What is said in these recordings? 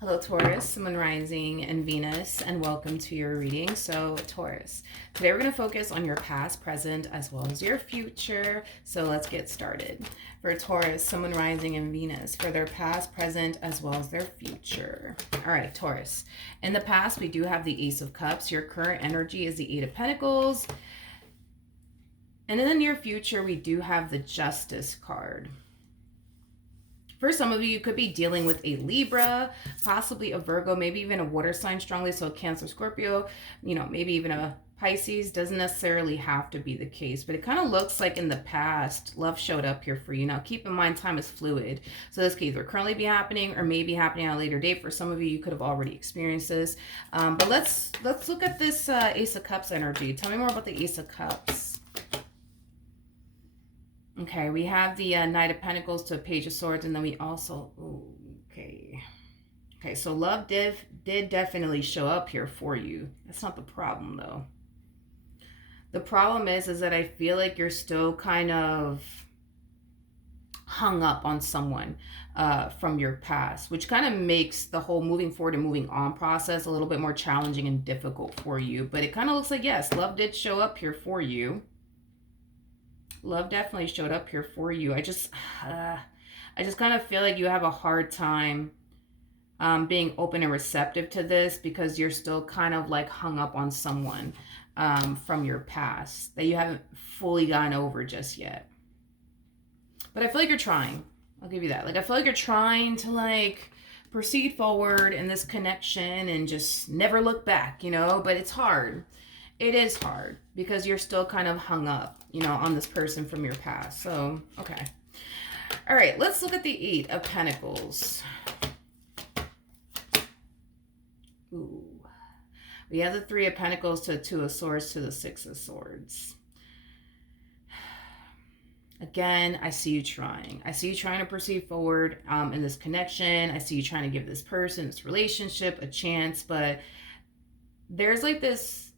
Hello, Taurus, Moon Rising, and Venus, and welcome to your reading. So, Taurus, today we're going to focus on your past, present, as well as your future. So, let's get started. For Taurus, Moon Rising, and Venus, for their past, present, as well as their future. All right, Taurus. In the past, we do have the Ace of Cups. Your current energy is the Eight of Pentacles. And in the near future, we do have the Justice card. For some of you, you could be dealing with a Libra, possibly a Virgo, maybe even a water sign strongly, so Cancer, Scorpio, maybe even a Pisces. Doesn't necessarily have to be the case, but it kind of looks like in the past, love showed up here for you. Now, keep in mind, time is fluid, so this could either currently be happening or maybe happening at a later date. For some of you, you could have already experienced this, but let's look at this Ace of Cups energy. Tell me more about the Ace of Cups. Okay, we have the Knight of Pentacles to Page of Swords, and then we also, okay, so love did definitely show up here for you. That's not the problem, though. The problem is that I feel like you're still kind of hung up on someone from your past, which kind of makes the whole moving forward and moving on process a little bit more challenging and difficult for you. But it kind of looks like, yes, love did show up here for you. Love definitely showed up here for you. I just kind of feel like you have a hard time being open and receptive to this because you're still kind of like hung up on someone from your past that you haven't fully gotten over just yet. But I feel like you're trying. I'll give you that. Like, I feel like you're trying to like proceed forward in this connection and just never look back, but it's hard. It is hard because you're still kind of hung up, on this person from your past. So, okay. All right, let's look at the Eight of Pentacles. Ooh. We have the Three of Pentacles to Two of Swords to the Six of Swords. Again, I see you trying. I see you trying to proceed forward in this connection. I see you trying to give this person, this relationship, a chance, but there's like this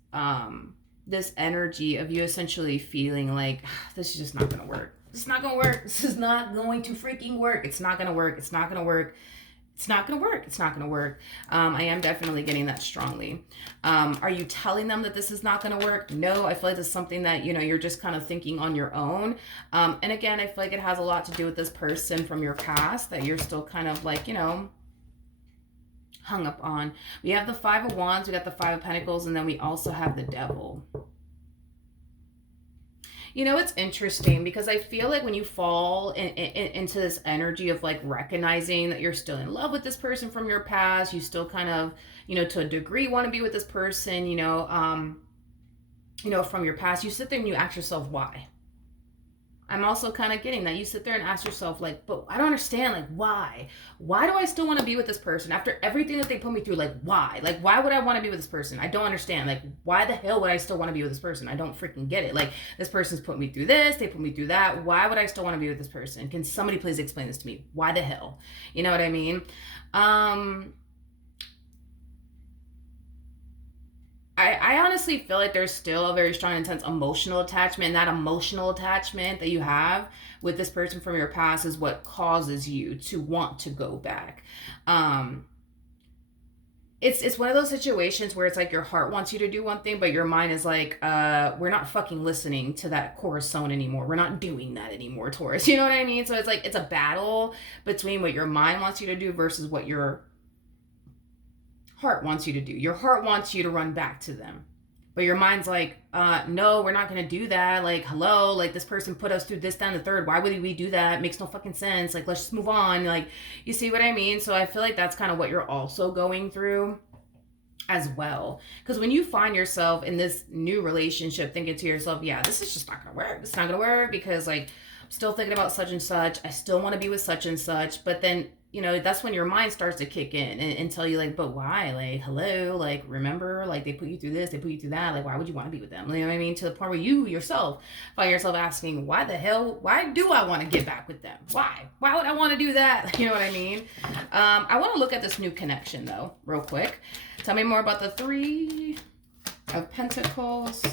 energy of you essentially feeling like this is just not gonna work. This is not gonna work. This is not going to freaking work. It's not gonna work. It's not gonna work. It's not gonna work. It's not gonna work. I am definitely getting that strongly. Are you telling them that this is not gonna work? No, I feel like it's something that you're just kind of thinking on your own. And again, I feel like it has a lot to do with this person from your past that you're still kind of like hung up on. We have the Five of Wands, we got the Five of Pentacles, and then we also have the Devil. It's interesting because I feel like when you fall into this energy of like recognizing that you're still in love with this person from your past, you still kind of, to a degree want to be with this person, from your past, you sit there and you ask yourself why. I'm also kind of getting that. You sit there and ask yourself, like, but I don't understand, like, why? Why do I still want to be with this person? After everything that they put me through, like, why? Like, why would I want to be with this person? I don't understand. Like, why the hell would I still want to be with this person? I don't freaking get it. Like, this person's put me through this, they put me through that. Why would I still want to be with this person? Can somebody please explain this to me? Why the hell? You know what I mean? I honestly feel like there's still a very strong, intense emotional attachment. And that emotional attachment that you have with this person from your past is what causes you to want to go back. It's one of those situations where it's like your heart wants you to do one thing, but your mind is like, we're not fucking listening to that corazon anymore. We're not doing that anymore, Taurus. You know what I mean? So it's like, it's a battle between what your mind wants you to do versus what your heart wants you to do. Your heart wants you to run back to them, but your mind's like, no, we're not gonna do that. Like, hello, like this person put us through this, down the third. Why would we do that? It makes no fucking sense. Like, let's just move on. Like, you see what I mean? So I feel like that's kind of what you're also going through as well. Because when you find yourself in this new relationship thinking to yourself, yeah, this is just not gonna work. It's not gonna work because like I'm still thinking about such and such. I still want to be with such and such, but then that's when your mind starts to kick in and tell you like, but why? Like, hello, like, remember, like they put you through this, they put you through that. Like, why would you want to be with them? You know what I mean? To the point where you yourself find yourself asking, why the hell, why do I want to get back with them? Why would I want to do that? You know what I mean? I want to look at this new connection though, real quick. Tell me more about the Three of Pentacles.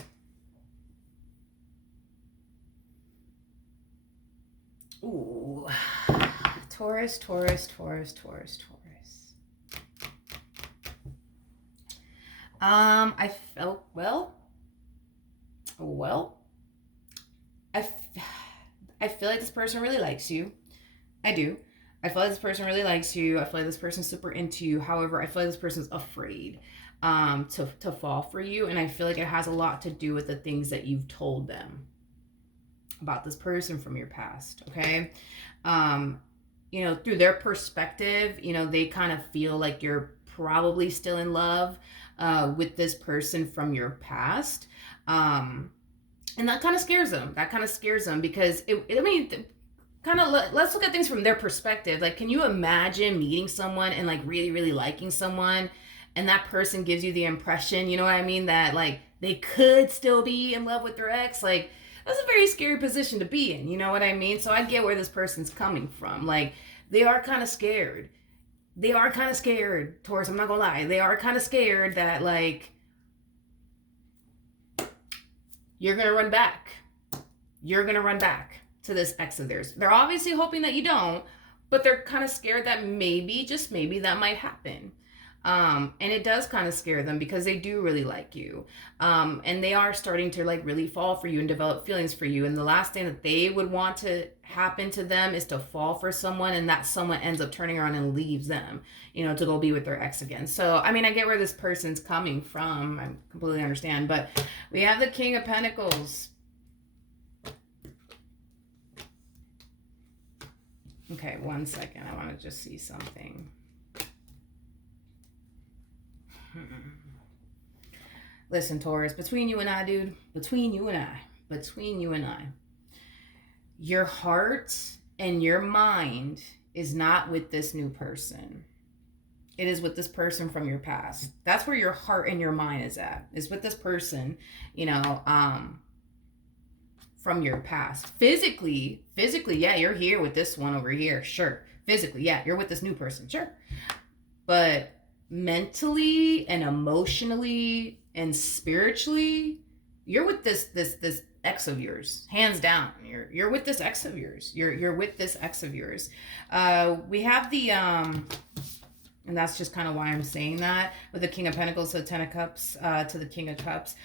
Ooh. Taurus, Taurus, Taurus, Taurus, Taurus. I felt, well, I, I feel like this person really likes you. I do. I feel like this person really likes you. I feel like this person's super into you. However, I feel like this person's afraid to fall for you. And I feel like it has a lot to do with the things that you've told them about this person from your past. Okay. Um, through their perspective, they kind of feel like you're probably still in love with this person from your past. And that kind of scares them. That kind of scares them because let's look at things from their perspective. Like, can you imagine meeting someone and like really, really liking someone, and that person gives you the impression, you know what I mean, that like they could still be in love with their ex? Like, that's a very scary position to be in, you know what I mean? So I get where this person's coming from. Like, they are kind of scared. They are kind of scared, Taurus. I'm not gonna lie. They are kind of scared that like you're gonna run back. You're gonna run back to this ex of theirs. They're obviously hoping that you don't, but they're kind of scared that maybe, just maybe, that might happen. And it does kind of scare them because they do really like you. And they are starting to like really fall for you and develop feelings for you. And the last thing that they would want to happen to them is to fall for someone and that someone ends up turning around and leaves them, to go be with their ex again. So, I mean, I get where this person's coming from. I completely understand. But we have the King of Pentacles. Okay, 1 second. I want to just see something. Listen, Taurus, between you and I, dude, between you and I, your heart and your mind is not with this new person. It is with this person from your past. That's where your heart and your mind is at. Is with this person, from your past. Physically, yeah, you're here with this one over here, sure. Physically, yeah, you're with this new person, sure. But mentally and emotionally and spiritually, you're with this ex of yours, hands down. You're with this ex of yours. You're with this ex of yours. We have the and that's just kind of why I'm saying that, with the King of Pentacles to the Ten of Cups to the King of Cups.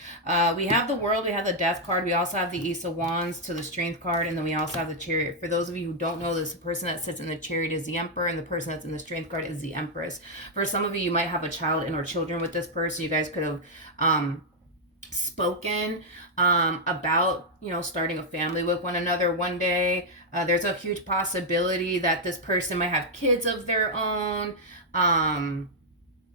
We have the World, we have the Death card, we also have the Ace of Wands to the Strength card, and then we also have the Chariot. For those of you who don't know this, the person that sits in the Chariot is the Emperor, and the person that's in the Strength card is the Empress. For some of you, you might have a child and or children with this person. You guys could have spoken about starting a family with one another one day. There's a huge possibility that this person might have kids of their own.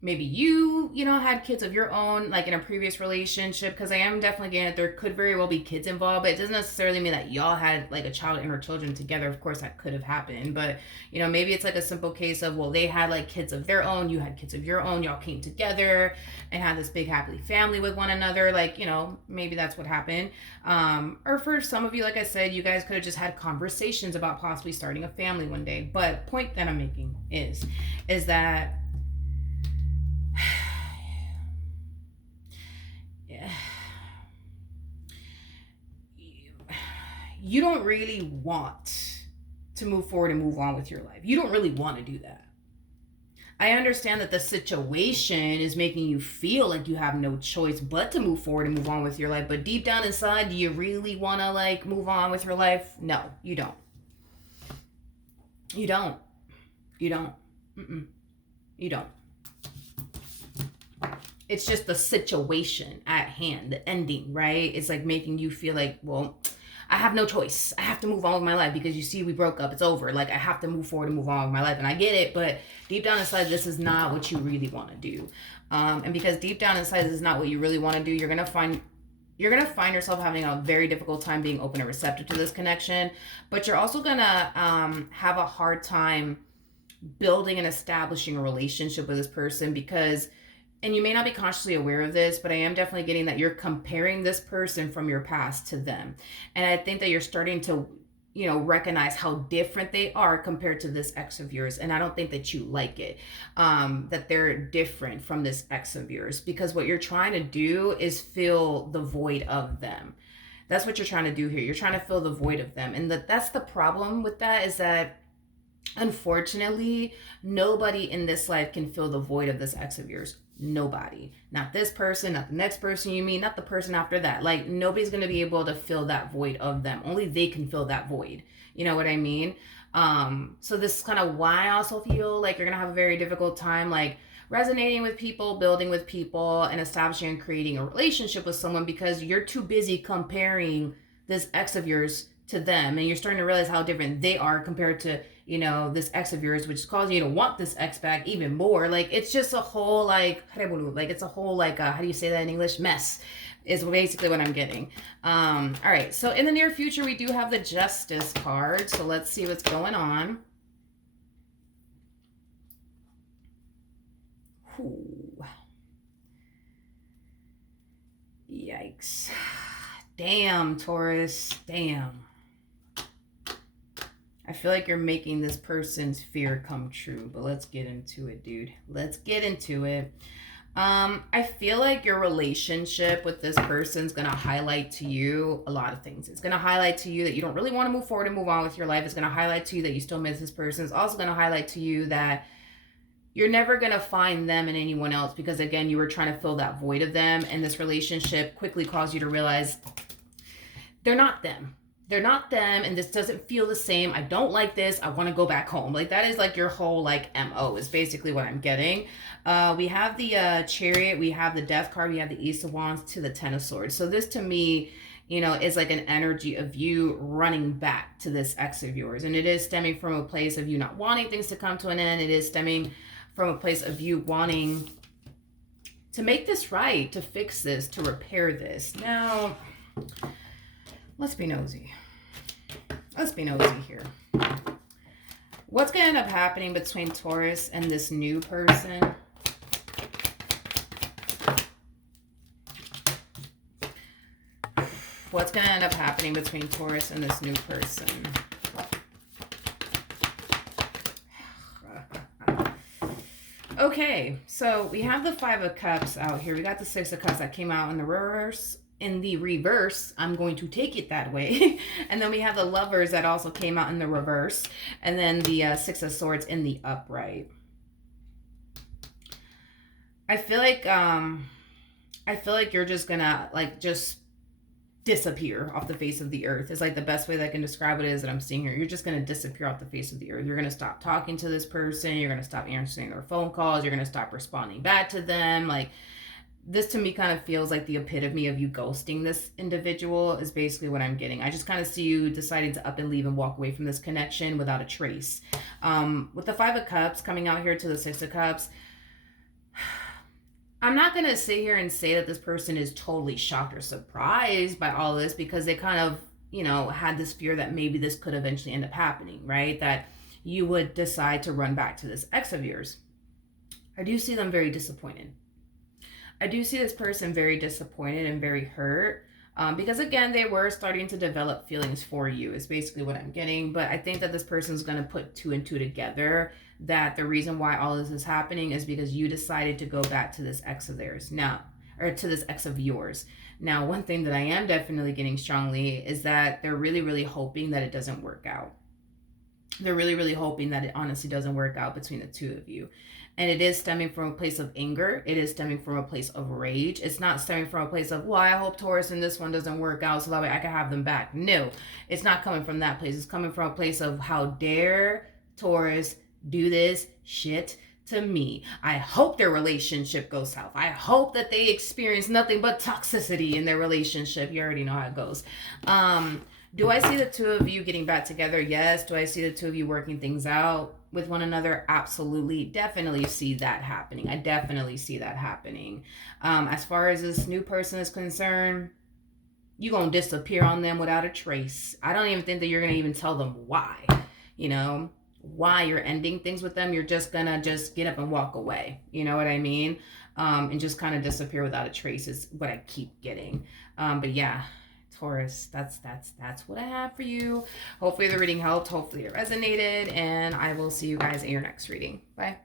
Maybe you had kids of your own, like in a previous relationship, because I am definitely getting that there could very well be kids involved, but it doesn't necessarily mean that y'all had like a child and or children together. Of course that could have happened, but maybe it's like a simple case of, well, they had like kids of their own, you had kids of your own, y'all came together and had this big happy family with one another. Like, maybe that's what happened. Or for some of you, like I said, you guys could have just had conversations about possibly starting a family one day. But point that I'm making is that you don't really want to move forward and move on with your life. You don't really want to do that. I understand that the situation is making you feel like you have no choice but to move forward and move on with your life. But deep down inside, do you really want to like move on with your life? No, you don't. You don't. You don't. You don't. It's just the situation at hand, the ending, right? It's like making you feel like, well, I have no choice. I have to move on with my life because you see, we broke up. It's over. Like, I have to move forward and move on with my life. And I get it, but deep down inside, this is not what you really want to do. And because deep down inside, this is not what you really want to do, you're going to find yourself having a very difficult time being open and receptive to this connection. But you're also going to have a hard time building and establishing a relationship with this person because, and you may not be consciously aware of this, but I am definitely getting that you're comparing this person from your past to them. And I think that you're starting to, recognize how different they are compared to this ex of yours. And I don't think that you like it, that they're different from this ex of yours, because what you're trying to do is fill the void of them. That's what you're trying to do here. You're trying to fill the void of them. And that's the problem with that, is that Unfortunately, nobody in this life can fill the void of this ex of yours. Nobody. Not this person, not the next person you meet, not the person after that. Like, nobody's going to be able to fill that void of them. Only they can fill that void. You know what I mean? So this is kind of why I also feel like you're going to have a very difficult time, like, resonating with people, building with people, and establishing and creating a relationship with someone, because you're too busy comparing this ex of yours to them, and you're starting to realize how different they are compared to, you know, this ex of yours, which is causing you to want this ex back even more. Like, it's just a whole, like, it's a whole, like, how do you say that in English? Mess is basically what I'm getting. All right, so in the near future, we do have the Justice card. So let's see what's going on. Ooh. Yikes. Damn, Taurus. Damn. I feel like you're making this person's fear come true, but let's get into it, dude. Let's get into it. I feel like your relationship with this person is going to highlight to you a lot of things. It's going to highlight to you that you don't really want to move forward and move on with your life. It's going to highlight to you that you still miss this person. It's also going to highlight to you that you're never going to find them in anyone else, because, again, you were trying to fill that void of them, and this relationship quickly caused you to realize they're not them. They're not them, and this doesn't feel the same. I don't like this. I want to go back home. Like, that is like your whole, like, MO is basically what I'm getting. We have the Chariot, we have the Death card, we have the Ace of Wands to the Ten of Swords. So this, to me, you know, is like an energy of you running back to this ex of yours. And it is stemming from a place of you not wanting things to come to an end. It is stemming from a place of you wanting to make this right, to fix this, to repair this. Now, let's be nosy. Let's be nosy here. What's going to end up happening between Taurus and this new person? What's going to end up happening between Taurus and this new person? Okay, so we have the Five of Cups out here. We got the Six of Cups that came out in the reverse. In the reverse, I'm going to take it that way. And then we have the Lovers that also came out in the reverse. And then the Six of Swords in the upright. I feel like you're just gonna, like, just disappear off the face of the earth. Is like the best way that I can describe it is that I'm seeing here. You're just going to disappear off the face of the earth. You're going to stop talking to this person. You're going to stop answering their phone calls. You're going to stop responding back to them. Like, this to me kind of feels like the epitome of you ghosting this individual is basically what I'm getting. I just kind of see you deciding to up and leave and walk away from this connection without a trace. With the Five of Cups coming out here to the Six of Cups, I'm not going to sit here and say that this person is totally shocked or surprised by all this, because they kind of, you know, had this fear that maybe this could eventually end up happening, right? That you would decide to run back to this ex of yours. I do see them very disappointed. I do see this person very disappointed and very hurt, because, again, they were starting to develop feelings for you is basically what I'm getting. But I think that this person is going to put two and two together, that the reason why all this is happening is because you decided to go back to this ex of theirs now, or to this ex of yours. Now, one thing that I am definitely getting strongly is that they're really, really hoping that it doesn't work out. They're really, really hoping that it honestly doesn't work out between the two of you. And it is stemming from a place of anger. It is stemming from a place of rage. It's not stemming from a place of, well, I hope Taurus and this one doesn't work out so that way I can have them back. No, it's not coming from that place. It's coming from a place of, how dare Taurus do this shit to me. I hope their relationship goes south. I hope that they experience nothing but toxicity in their relationship. You already know how it goes. Do I see the two of you getting back together? Yes. Do I see the two of you working things out with one another? Absolutely. Definitely see that happening. I definitely see that happening. As far as this new person is concerned, you're going to disappear on them without a trace. I don't even think that you're going to even tell them why, you know, why you're ending things with them. You're just going to just get up and walk away. You know what I mean? And just kind of disappear without a trace is what I keep getting. But yeah. Taurus, that's what I have for you. Hopefully the reading helped. Hopefully it resonated. And I will see you guys in your next reading. Bye.